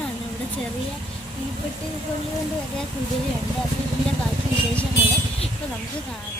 രസമാണ്. ഇവിടെ ചെറിയ തീപ്പെട്ടി കൊണ്ടുകൊണ്ട് വലിയ കുതിരയുണ്ട്. അപ്പോൾ ഇതിൻ്റെ ബാക്കി വിശേഷങ്ങൾ ഇപ്പോൾ നമുക്ക് കാണാം.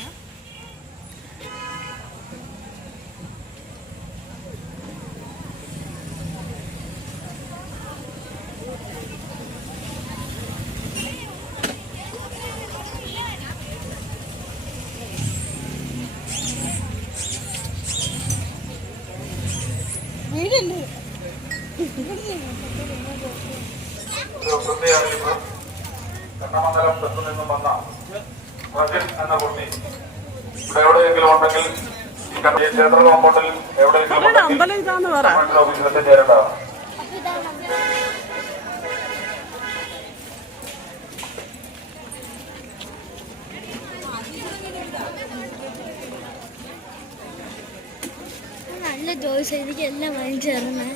കണ്ണമംഗലം ബസ്സിൽ നിന്നും വന്ന റജിൻ എന്ന കുട്ടി ഇവിടെ എവിടെയെങ്കിലും ഉണ്ടെങ്കിൽ ഈ ക്ഷേത്ര കോമ്പൗണ്ടിൽ എവിടെയെങ്കിലും ഓഫീസിലെത്തി ചേരേണ്ടതാണ്. നല്ല ജോയ്സ് എനിക്ക് എല്ലാം വാങ്ങിച്ചേർന്ന്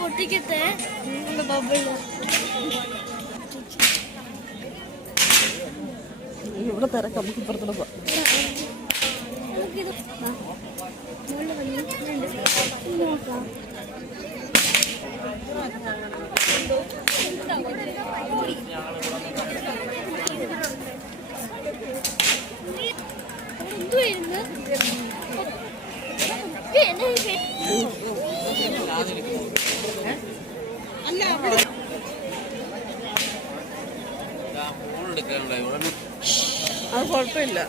പൊട്ടിക്കത്തെ ബബിള് ഇവിടെ തിരക്ക് നമുക്ക് ഇപ്പുറത്തോട്ട് പോകാം. അത് കുഴപ്പമില്ല.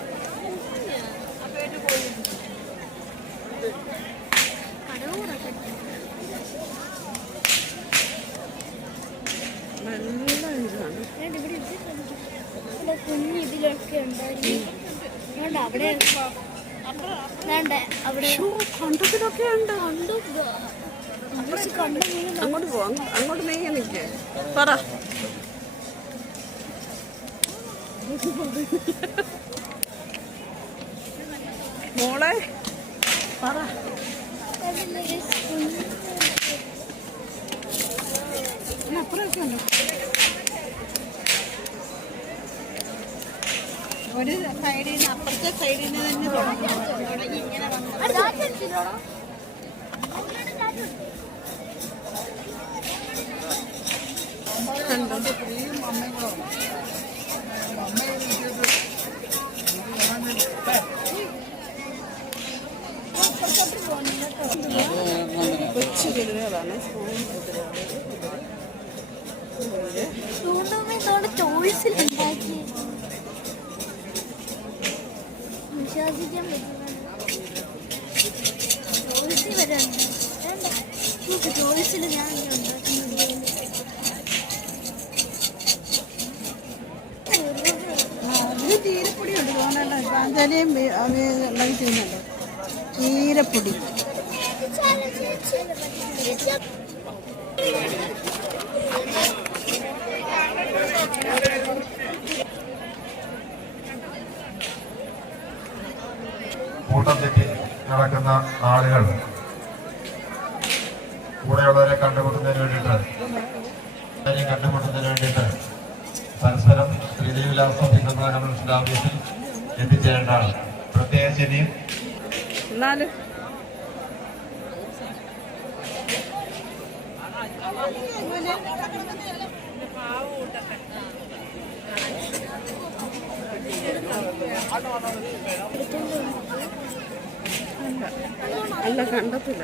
കുഞ്ഞ് ഇതിലൊക്കെ ഉണ്ടായിരുന്നു. അവിടെ അവിടെ കണ്ടത്തിലൊക്കെ ഉണ്ട്. അങ്ങോട്ട് പോവാം. അങ്ങോട്ട് നീങ്ങി നിൽക്കേ പറ. മോളെ പറ. അപ്പുറമൊക്കെ ഉണ്ടോ? ഒരു സൈഡിൽ നിന്ന് അപ്പുറത്തെ സൈഡിൽ നിന്ന് തന്നെ തുടങ്ങി ഇങ്ങനെ കൊച്ചു കുതിരകളാണ്. ചോയ്സിലുണ്ടാക്കി വിശ്വസിക്കാൻ പറ്റുന്ന ചോയ്സിൽ വരാനുണ്ട്. ചോയ്സിൽ ഞാൻ ഉണ്ടാക്കുന്നത് ചീരപ്പൊടി ഉണ്ട്. തോന്നണ്ട പാഞ്ചാലിയും ഉണ്ടാക്കി ചെയ്യുന്നുണ്ട്. ചീരപ്പൊടി കൂട്ടം തെറ്റി നടക്കുന്ന ആളുകൾ കൂടെയുള്ളവരെ കണ്ടുമുട്ടുന്നതിന് വേണ്ടിയിട്ട് പരസ്പരം ശ്രീദേവിലാസം പിന്തുണ കമ്മീഷന്റെ ഓഫീസിൽ എത്തിച്ചേരേണ്ടതാണ്. പ്രത്യേകിച്ച് ഇനിയും എന്നാലും അല്ല കണ്ടത്തില്ല.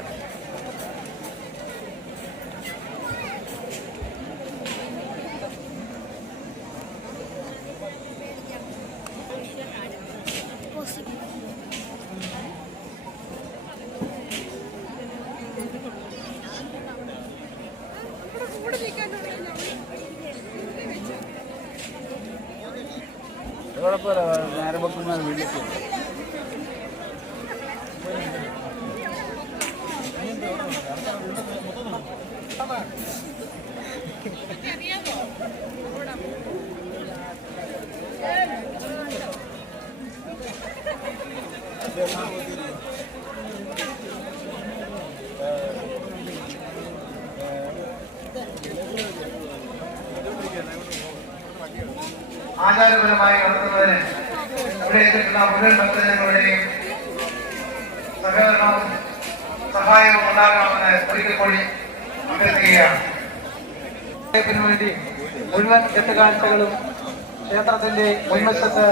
കുഴപ്പമില്ല. നേരെ വെക്കുന്ന വീട്ടിലേക്ക് ആചാരപരമായി നടത്തുന്നതിന് ഇവിടെ എത്തിയിട്ടുള്ള മുഴുവൻ ഭക്തജനങ്ങളുടെയും സഹകരണവും സഹായവും ഉണ്ടാകണമെന്ന് ഒരിക്കൽ കൂടി അഭ്യർത്ഥിക്കുകയാണ്. വേണ്ടി മുഴുവൻ കെട്ടുകാഴ്ചകളും ക്ഷേത്രത്തിന്റെ മുൻവശത്ത്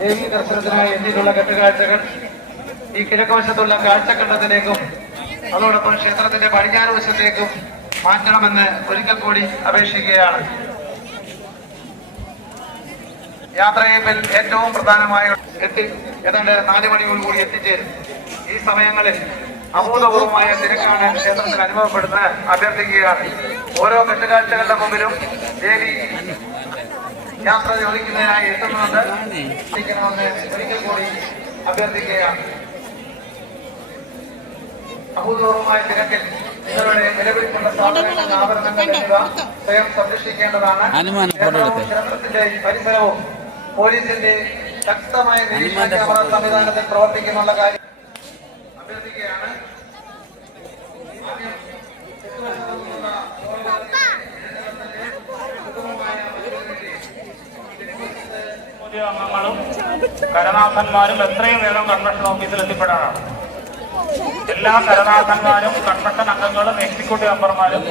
ദേവീ ദർശനത്തിനായി എത്തിയിട്ടുള്ള കെട്ടുകാഴ്ചകൾ ഈ കിഴക്കുവശത്തുള്ള കാഴ്ചക്കണ്ടത്തിലേക്കും അതോടൊപ്പം ക്ഷേത്രത്തിന്റെ പടിഞ്ഞാറ് വശത്തേക്കും മാറ്റണമെന്ന് ഒരിക്കൽ കൂടി അപേക്ഷിക്കുകയാണ്. യാത്രയിൽ ഏറ്റവും പ്രധാനമായ ഏതാണ്ട് 4 മണിയോടുകൂടി എത്തിച്ചേരും. ഈ സമയങ്ങളിൽ അഭൂതപൂർവമായ തിരക്കാണ് ക്ഷേത്രത്തിൽ അനുഭവപ്പെടുന്നത് അഭ്യർത്ഥിക്കുകയാണ്. ഓരോ കെട്ടുകാഴ്ചകളുടെ മുമ്പിലും ദേവി യാത്ര ചോദിക്കുന്നതിനായി എത്തുന്നുണ്ട്. എത്തിക്കണമെന്ന് ഒരിക്കൽ കൂടി അഭ്യർത്ഥിക്കുകയാണ്. അഭൂതപൂർവമായ തിരക്കിൽ നിങ്ങളുടെ നിലവിലുള്ള സാധനങ്ങൾ ആഭരണങ്ങൾ എന്നിവ സ്വയം സംരക്ഷിക്കേണ്ടതാണ്. ക്ഷേത്രത്തിന്റെ പരിസരവും പോലീസിന്റെ ശക്തമായ നിരീക്ഷണ ക്യാമറ സംവിധാനത്തിൽ പ്രവർത്തിക്കുന്നുള്ള കാര്യം അഭ്യർത്ഥിക്കുകയാണ്. അംഗങ്ങളും കരനാഥന്മാരും എത്രയും വേഗം കൺവെൻഷൻ ഓഫീസിൽ എത്തിപ്പെടാനാണ്. എല്ലാ കരനാഥന്മാരും കൺവെൻഷൻ അംഗങ്ങളും എക്സിക്യൂട്ടീവ് മെമ്പർമാരും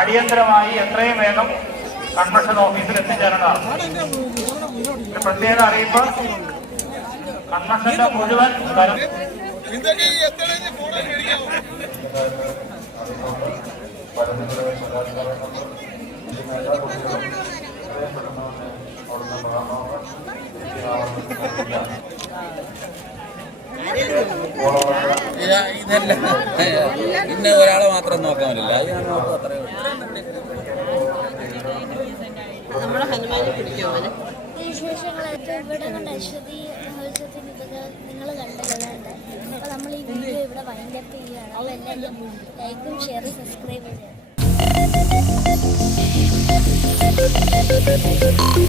അടിയന്തരമായി എത്രയും വേഗം കൺവെൻഷൻ ഓഫീസിൽ എത്തിച്ചേരേണ്ടതാണ്. പ്രത്യേക അറിയിപ്പ്, കൺവെൻഷന്റെ മുഴുവൻ ഇതല്ല പിന്നെ ഒരാളെ മാത്രം നോക്കാൻ പറ്റില്ല. അത് ഞാൻ നോക്കും. അത്രേ നമ്മളെ ഹനുമാനെ പിടിക്കുമോ? ഈ വിശേഷങ്ങളൊക്കെ ഇവിടെ കൊണ്ട് അശ്വതി മഹോത്സവത്തിന് ഇതൊക്കെ നിങ്ങൾ കണ്ടല്ലോ. അപ്പോൾ നമ്മൾ ഈ വീഡിയോ ഇവിടെ വൈൻഡപ്പ് ചെയ്യുകയാണ്. അപ്പോൾ എല്ലാവരും ലൈക്കും ഷെയറും സബ്സ്ക്രൈബ് ചെയ്യണം.